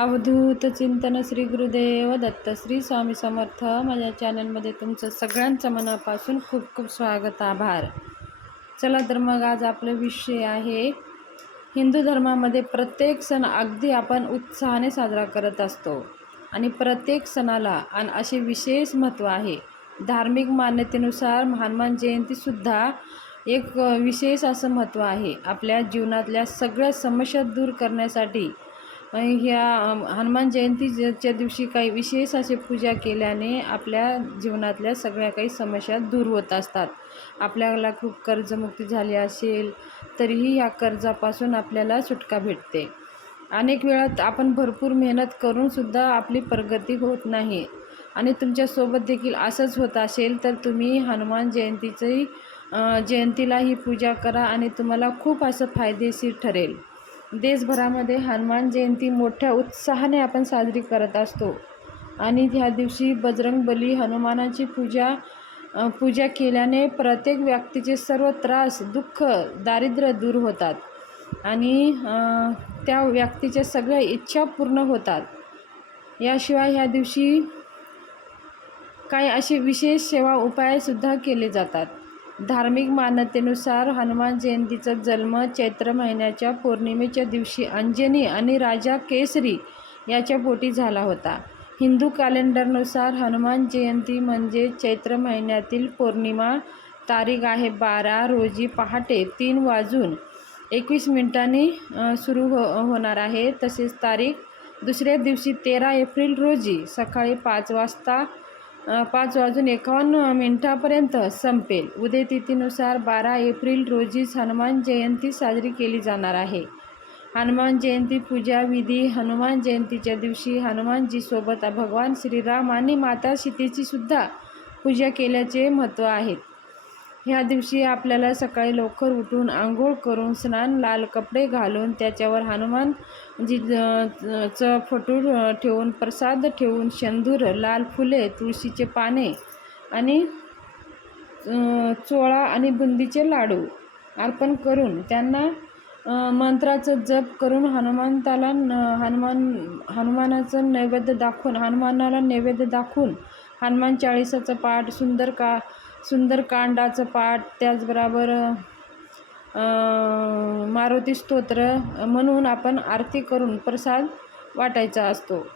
अवधूत चिंतन श्री गुरुदेव दत्त श्री स्वामी समर्थ. माझ्या चॅनलमध्ये तुमचं सगळ्यांचं मनापासून खूप खूप स्वागत आभार. चला तर मग आज आपलं विषय आहे हिंदू धर्मामध्ये प्रत्येक सण अगदी आपण उत्साहाने साजरा करत असतो. आणि प्रत्येक सणाला आणि असे विशेष महत्त्व आहे. धार्मिक मान्यतेनुसार हनुमान जयंतीसुद्धा एक विशेष असं महत्त्व आहे. आपल्या जीवनातल्या सगळ्या समस्या दूर करण्यासाठी ह्या हनुमान जयंतीच्या दिवशी काही विशेष असे पूजा केल्याने आपल्या जीवनातल्या सगळ्या काही समस्या दूर होत असतात. आपल्याला खूप कर्जमुक्ती झाली असेल तरीही ह्या कर्जापासून आपल्याला सुटका भेटते. अनेक वेळात आपण भरपूर मेहनत करूनसुद्धा आपली प्रगती होत नाही. आणि तुमच्यासोबत देखील असंच होत असेल तर तुम्ही हनुमान जयंतीचंही जयंतीला ही पूजा करा आणि तुम्हाला खूप असं फायदेशीर ठरेल. देशभरामध्ये हनुमान जयंती मोठ्या उत्साहाने आपण साजरी करत असतो. आणि ह्या दिवशी बजरंगबली हनुमानाची पूजा पूजा केल्याने प्रत्येक व्यक्तीचे सर्व त्रास दुःख दारिद्र्य दूर होतात. आणि त्या व्यक्तीच्या सगळ्या इच्छा पूर्ण होतात. याशिवाय ह्या दिवशी काही असे विशेष सेवा उपायसुद्धा केले जातात. धार्मिक मान्यतेनुसार हनुमान जयंतीचा जन्म चैत्र महिन्याच्या पौर्णिमेच्या दिवशी अंजनी आणि राजा केसरी याच्या पोटी झाला होता. हिंदू कॅलेंडरनुसार हनुमान जयंती म्हणजे चैत्र महिन्यातील पौर्णिमा तारीख आहे बारा रोजी पहाटे तीन वाजून एकवीस मिनिटांनी सुरू हो होणार आहे. तसेच तारीख दुसऱ्या दिवशी तेरा एप्रिल रोजी सकाळी पाच वाजता पाच वाजून एकावन्न मिनिटापर्यंत संपेल. उदय तिथीनुसार बारा एप्रिल रोजीच हनुमान जयंती साजरी केली जाणार आहे. हनुमान जयंती पूजा विधी हनुमान जयंतीच्या दिवशी हनुमानजीसोबत भगवान श्रीराम आणि माता सीतेची सुद्धा पूजा केल्याचे महत्त्व आहेत ह्या दिवशी आपल्याला सकाळी लवकर उठून आंघोळ करून स्नान लाल कपडे घालून त्याच्यावर हनुमान जी ज- च फोटो ठेवून प्रसाद ठेवून शेंदूर लाल फुले तुळशीचे पाने आणि चोळा आणि बुंदीचे लाडू अर्पण करून त्यांना मंत्राचं जप करून हनुमंताला हनुमान हनुमानाचं नैवेद्य दाखवून हनुमानाला नैवेद्य दाखवून हनुमान चाळीसाचं पाठ सुंदर का सुंदरकांडाचं पाठ त्याचबरोबर मारुती स्तोत्र म्हणून आपण आरती करून प्रसाद वाटायचा असतो.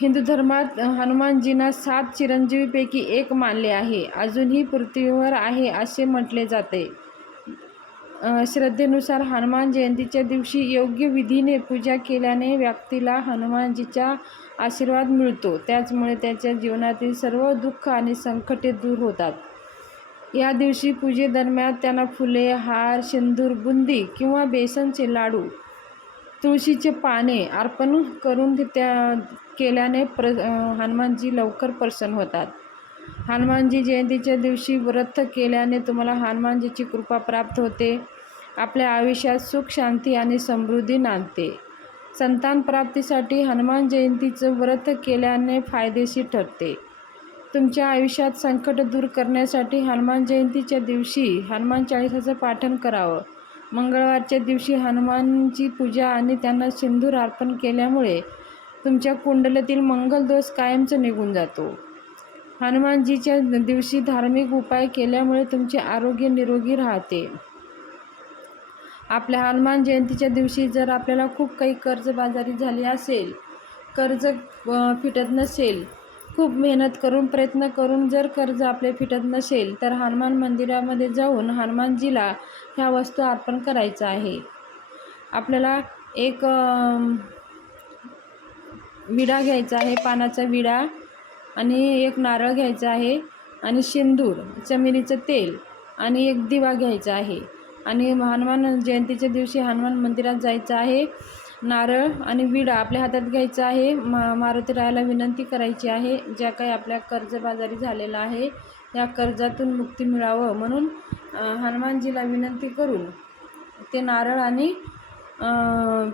हिंदू धर्मात हनुमानजींना सात चिरंजीवीपैकी एक मानले आहे. अजूनही पृथ्वीवर आहे असे म्हटले जाते. श्रद्धेनुसार हनुमान जयंतीच्या दिवशी योग्य विधीने पूजा केल्याने व्यक्तीला हनुमानजीचा आशीर्वाद मिळतो. त्याचमुळे त्याच्या जीवनातील सर्व दुःख आणि संकटे दूर होतात. या दिवशी पूजेदरम्यान त्यांना फुले हार सिंदूर बुंदी किंवा बेसनचे लाडू तुळशीचे पाने अर्पण करून त्या केल्याने प्र हनुमानजी लवकर प्रसन्न होतात. हनुमानजी जयंतीच्या दिवशी व्रत केल्याने तुम्हाला हनुमानजीची कृपा प्राप्त होते. आपल्या आयुष्यात सुख शांती आणि समृद्धी नांदते. संतान प्राप्तीसाठी हनुमान जयंतीचं व्रत केल्याने फायदेशीर ठरते. तुमच्या आयुष्यात संकट दूर करण्यासाठी हनुमान जयंतीच्या दिवशी हनुमान चाळीसाचं पाठन करावं. मंगळवारच्या दिवशी हनुमानची पूजा आणि त्यांना सिंदूर अर्पण केल्यामुळे तुमच्या कुंडलीतील मंगलदोष कायमचं निघून जातो. हनुमानजीच्या दिवशी धार्मिक उपाय केल्यामुळे तुमचे आरोग्य निरोगी राहते. आपल्या हनुमान जयंतीच्या दिवशी जर आपल्याला खूप काही कर्जबाजारी झाली असेल कर्ज फिटत नसेल खूप मेहनत करून प्रयत्न करून जर कर्ज आपले फिटत नसेल तर हनुमान मंदिरामध्ये जाऊन हनुमानजीला ह्या वस्तू अर्पण करायचं आहे. आपल्याला एक विडा घ्यायचा आहे पानाचा विडा. आणि एक नारळ घ्यायचा आहे आणि शेंदूर चमेलीचं तेल आणि एक दिवा घ्यायचा आहे. आणि हनुमान जयंतीच्या दिवशी हनुमान मंदिरात जायचं आहे. नारळ आणि विडा आपल्या हातात घ्यायचा आहे. मा मारुती रायाला विनंती करायची आहे. ज्या काही आपल्या कर्जबाजारी झालेला आहे या कर्जातून मुक्ती मिळावं म्हणून हनुमानजीला विनंती करून ते नारळ आणि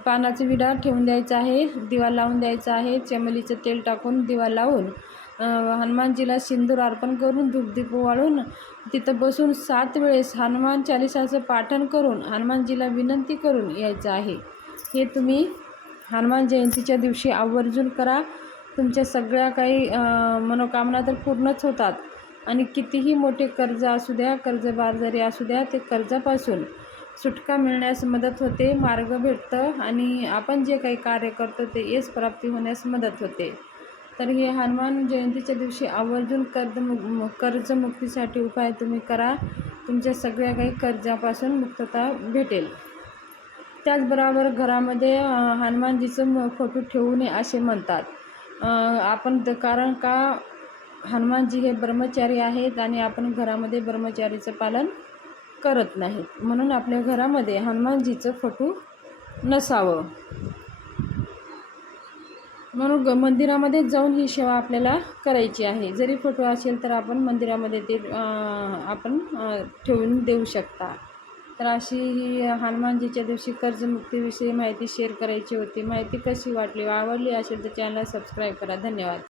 पानाचा विडा ठेवून द्यायचा आहे. दिवा लावून द्यायचा आहे. चमेलीचं तेल टाकून दिवा लावून हनुमानजीला सिंदूर अर्पण करून धूपदीप वाळून तिथं बसून सात वेळेस हनुमान चालिसाचं पाठन करून हनुमानजीला विनंती करून यायचं आहे. हे तुम्ही हनुमान जयंतीच्या दिवशी आवर्जून करा. तुमच्या सगळ्या काही मनोकामना तर पूर्णच होतात. आणि कितीही मोठे कर्ज असू द्या कर्जबाजारी असू द्या ते कर्जापासून सुटका मिळण्यास मदत होते मार्ग भेटतं आणि आपण जे काही कार्य करतो ते यश प्राप्ती होण्यास मदत होते. तर हे हनुमान जयंतीच्या दिवशी आवर्जून कर्ज कर्जमुक्तीसाठी उपाय तुम्ही करा. तुमच्या सगळ्या काही कर्जापासून मुक्तता भेटेल. त्याचबरोबर घरामध्ये हनुमानजीचं म- फोटो ठेवू नये असे म्हणतात. आपण कारण का हनुमानजी हे ब्रह्मचारी आहेत आणि आपण घरामध्ये ब्रह्मचारीचं पालन करत नाहीत. म्हणून आपल्या घरामध्ये हनुमानजीचं फोटो नसावं. म्हणून ग मंदिरामध्ये जाऊन ही सेवा आपल्याला करायची आहे. जरी फोटो असेल तर आपण मंदिरामध्ये ते आपण ठेवून देऊ शकता. तर अशी ही हनुमानजीच्या दिवशी कर्जमुक्तीविषयी माहिती शेअर करायची होती. माहिती कशी वाटली आवडली असेल तर चॅनलला सबस्क्राईब करा. धन्यवाद.